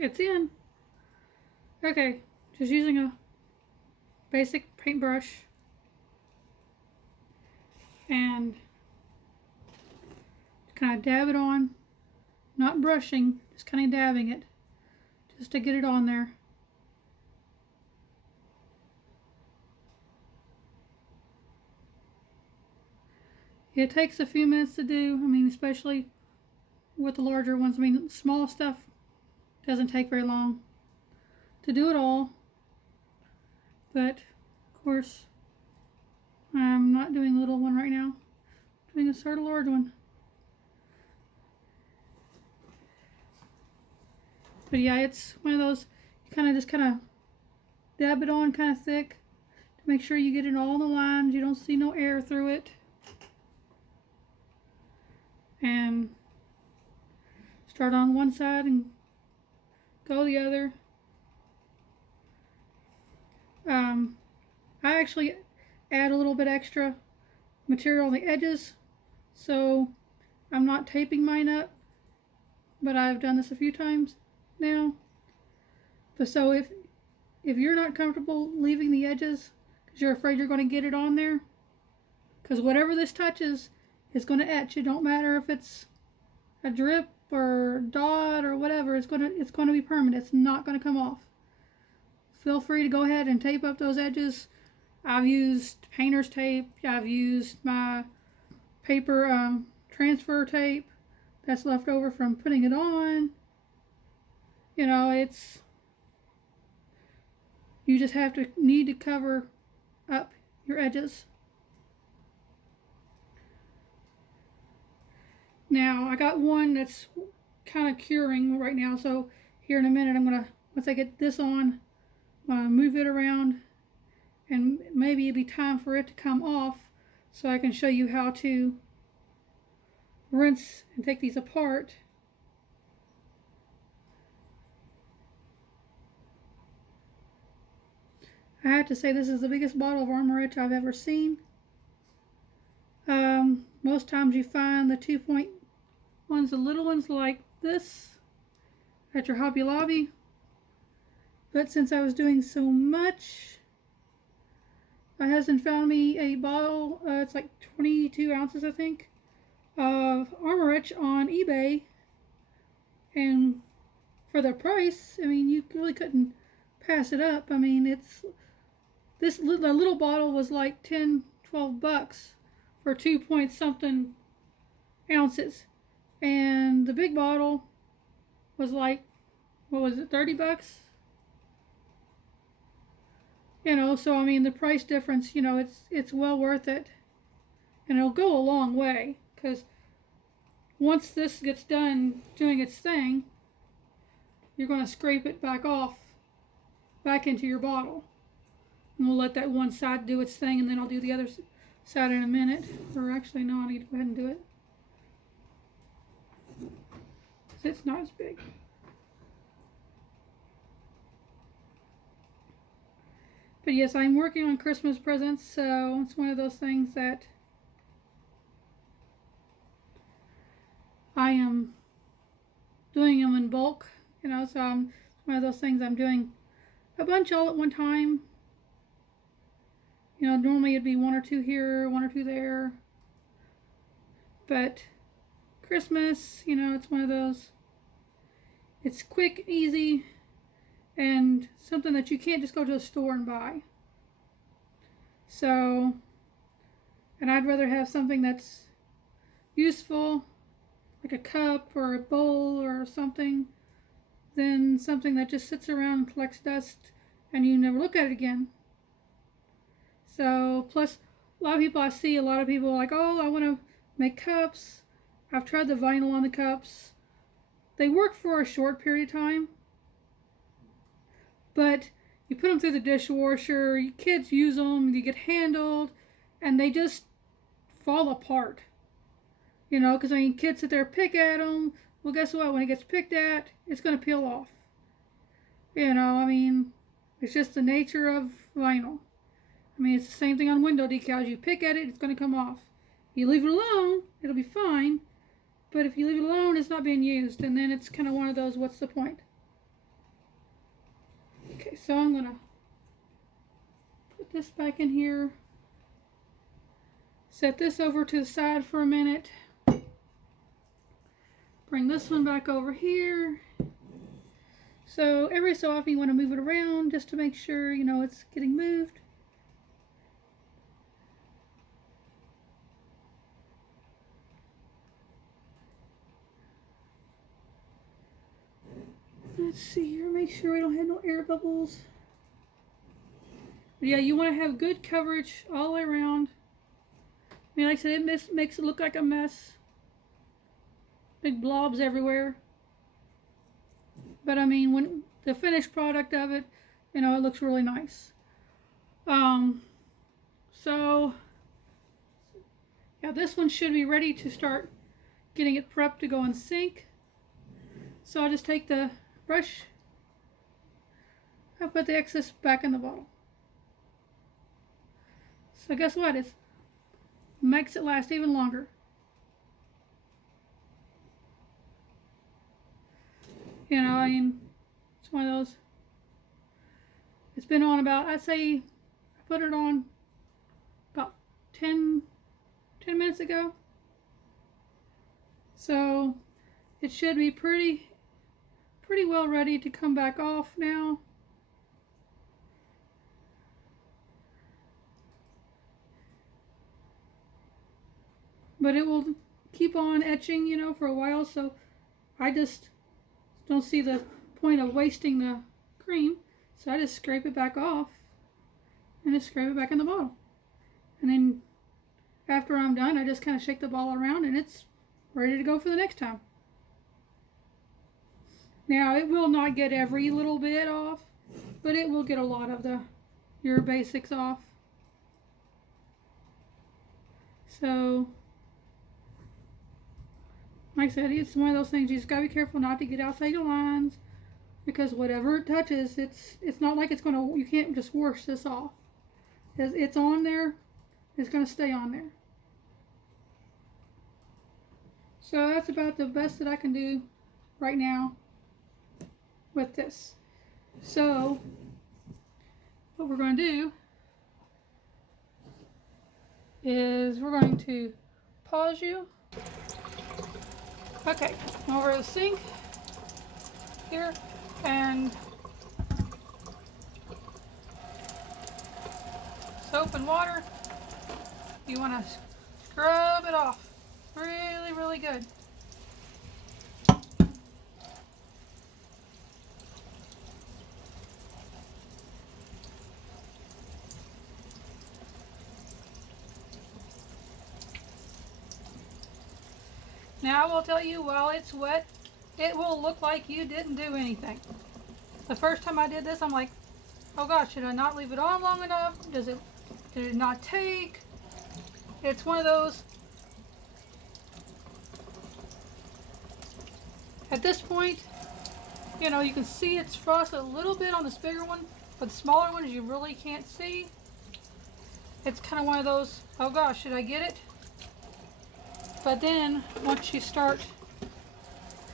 it's in. Okay, just using a basic paintbrush and kind of dab it on, not brushing, just kind of dabbing it, just to get it on there. It takes a few minutes to do, I mean, especially with the larger ones. I mean, small stuff doesn't take very long to do it all, but of course I'm not doing a little one right now. I'm doing a sort of large one. But yeah, it's one of those, you kind of dab it on kind of thick to make sure you get it all in the lines, you don't see no air through it. And start on one side and go the other. I actually add a little bit extra material on the edges, so I'm not taping mine up, but I've done this a few times now. But so if you're not comfortable leaving the edges because you're afraid you're going to get it on there, because whatever this touches is going to etch. It don't matter if it's a drip or dot or whatever. It's going to be permanent. It's not going to come off. Feel free to go ahead and tape up those edges. I've used painter's tape. I've used my paper transfer tape that's left over from putting it on. You know, you just need to cover up your edges. Now, I got one that's kind of curing right now, so here in a minute once I get this on, I'm going to move it around, and maybe it'll be time for it to come off so I can show you how to rinse and take these apart. I have to say this is the biggest bottle of Armor Etch I've ever seen. Most times you find the 2-point ones, the little ones like this, at your Hobby Lobby. But since I was doing so much, my husband found me a bottle, it's like 22 ounces I think, of Armor Etch on eBay. And for the price, I mean, you really couldn't pass it up. I mean, the little bottle was like 10, 12 bucks for 2 point something ounces. And the big bottle was like, what was it, 30 bucks? You know, so I mean, the price difference, you know, it's well worth it. And it'll go a long way, because once this gets done doing its thing, you're going to scrape it back into your bottle. And we'll let that one side do its thing, and then I'll do the other side in a minute. Or actually, no, I need to go ahead and do it. It's not as big. But yes, I'm working on Christmas presents, so it's one of those things that I am doing them in bulk, you know, so it's one of those things I'm doing a bunch all at one time. You know, normally it'd be 1 or 2 here, 1 or 2 there. But Christmas, you know, it's one of those, it's quick, easy, and something that you can't just go to a store and buy. So, and I'd rather have something that's useful, like a cup or a bowl or something, than something that just sits around and collects dust and you never look at it again. So, plus, a lot of people like, oh, I want to make cups. I've tried the vinyl on the cups. They work for a short period of time, but you put them through the dishwasher, kids use them, you get handled, and they just fall apart. You know, because I mean, kids sit there, pick at them. Well, guess what? When it gets picked at, it's going to peel off. You know, I mean, it's just the nature of vinyl. I mean, it's the same thing on window decals. You pick at it, it's going to come off. You leave it alone, it'll be fine. But if you leave it alone, it's not being used. And then it's kind of one of those, what's the point? Okay, so I'm gonna put this back in here. Set this over to the side for a minute. Bring this one back over here. So every so often you want to move it around just to make sure, you know, it's getting moved. Let's see here, make sure we don't have no air bubbles. But yeah, you want to have good coverage all the way around. I mean, like I said, it makes it look like a mess. Big blobs everywhere. But I mean, when the finished product of it, you know, it looks really nice. So yeah, this one should be ready to start getting it prepped to go in sink. So I'll just take the brush, I'll put the excess back in the bottle. So guess what? It makes it last even longer. You know, I mean, it's one of those. It's been on about, I'd say, I put it on about 10 minutes ago. So it should be pretty well ready to come back off now. But it will keep on etching, you know, for a while, so I just don't see the point of wasting the cream. So I just scrape it back off and just scrape it back in the bottle. And then after I'm done, I just kind of shake the ball around and it's ready to go for the next time. Now, it will not get every little bit off, but it will get a lot of your basics off. So, like I said, it's one of those things you just gotta be careful not to get outside your lines, because whatever it touches, it's not like you can't just wash this off. It's on there, it's gonna stay on there. So that's about the best that I can do right now with this. So what we're going to do is we're going to pause you. Okay, over to the sink here, and soap and water. You want to scrub it off really, really good. Now I will tell you, while it's wet, it will look like you didn't do anything. The first time I did this, I'm like, oh gosh, should I not leave it on long enough? Did it not take? It's one of those. At this point, you know, you can see it's frosted a little bit on this bigger one, but the smaller ones you really can't see. It's kind of one of those, oh gosh, should I get it? But then, once you start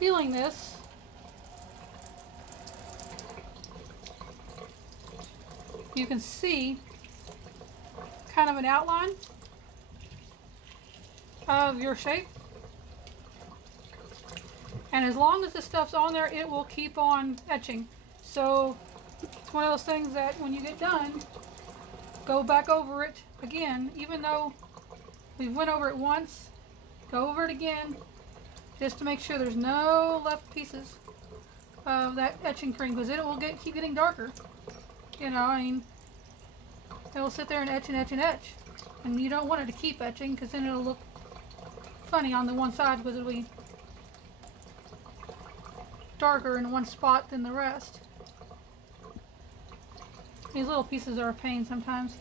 feeling this, you can see kind of an outline of your shape. And as long as the stuff's on there, it will keep on etching. So it's one of those things that when you get done, go back over it again. Even though we went over it once, go over it again just to make sure there's no left pieces of that etching cream, because it will keep getting darker. You know, I mean, it will sit there and etch and etch and etch. And you don't want it to keep etching, because then it'll look funny on the one side, because it'll be darker in one spot than the rest. These little pieces are a pain sometimes,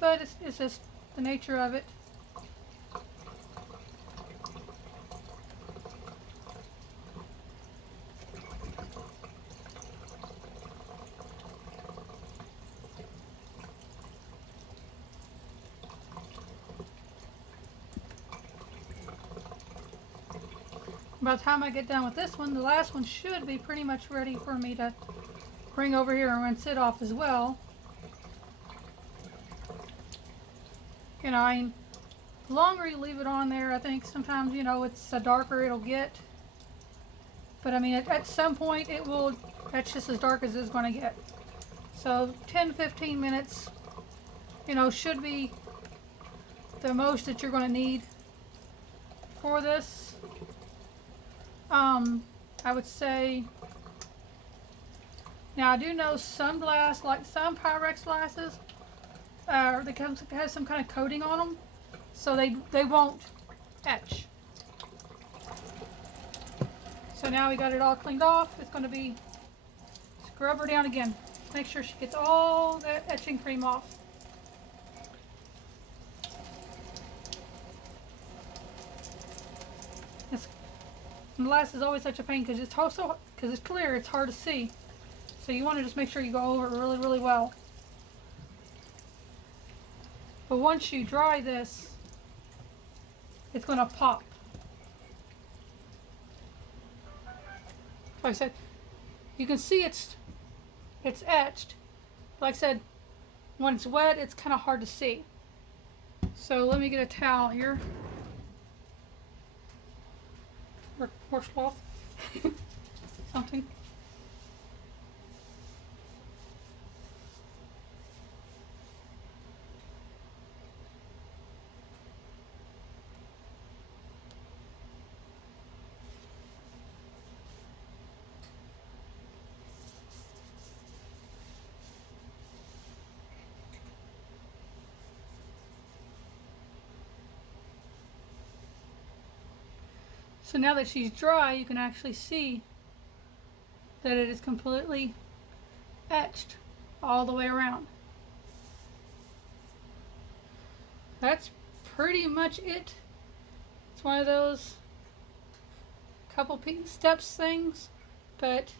but it's just the nature of it. By the time I get done with this one, the last one should be pretty much ready for me to bring over here and rinse it off as well. You know, the longer you leave it on there, I think sometimes, you know, it's the darker it'll get. But I mean, at some point it will, that's just as dark as it's going to get. So 10-15 minutes, you know, should be the most that you're going to need for this. I would say, now I do know some glass, like some Pyrex glasses, they have some kind of coating on them, so they won't etch. So now we got it all cleaned off. It's going to be, scrub her down again. Make sure she gets all that etching cream off. Glass is always such a pain because it's clear, it's hard to see. So you want to just make sure you go over it really, really well. But once you dry this, it's going to pop. Like I said, you can see it's etched. Like I said, when it's wet, it's kind of hard to see. So let me get a towel here. Or washcloth. Something. So now that she's dry, you can actually see that it is completely etched all the way around. That's pretty much it. It's one of those couple steps things, but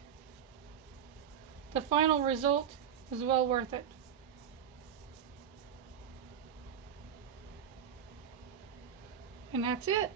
the final result is well worth it. And that's it.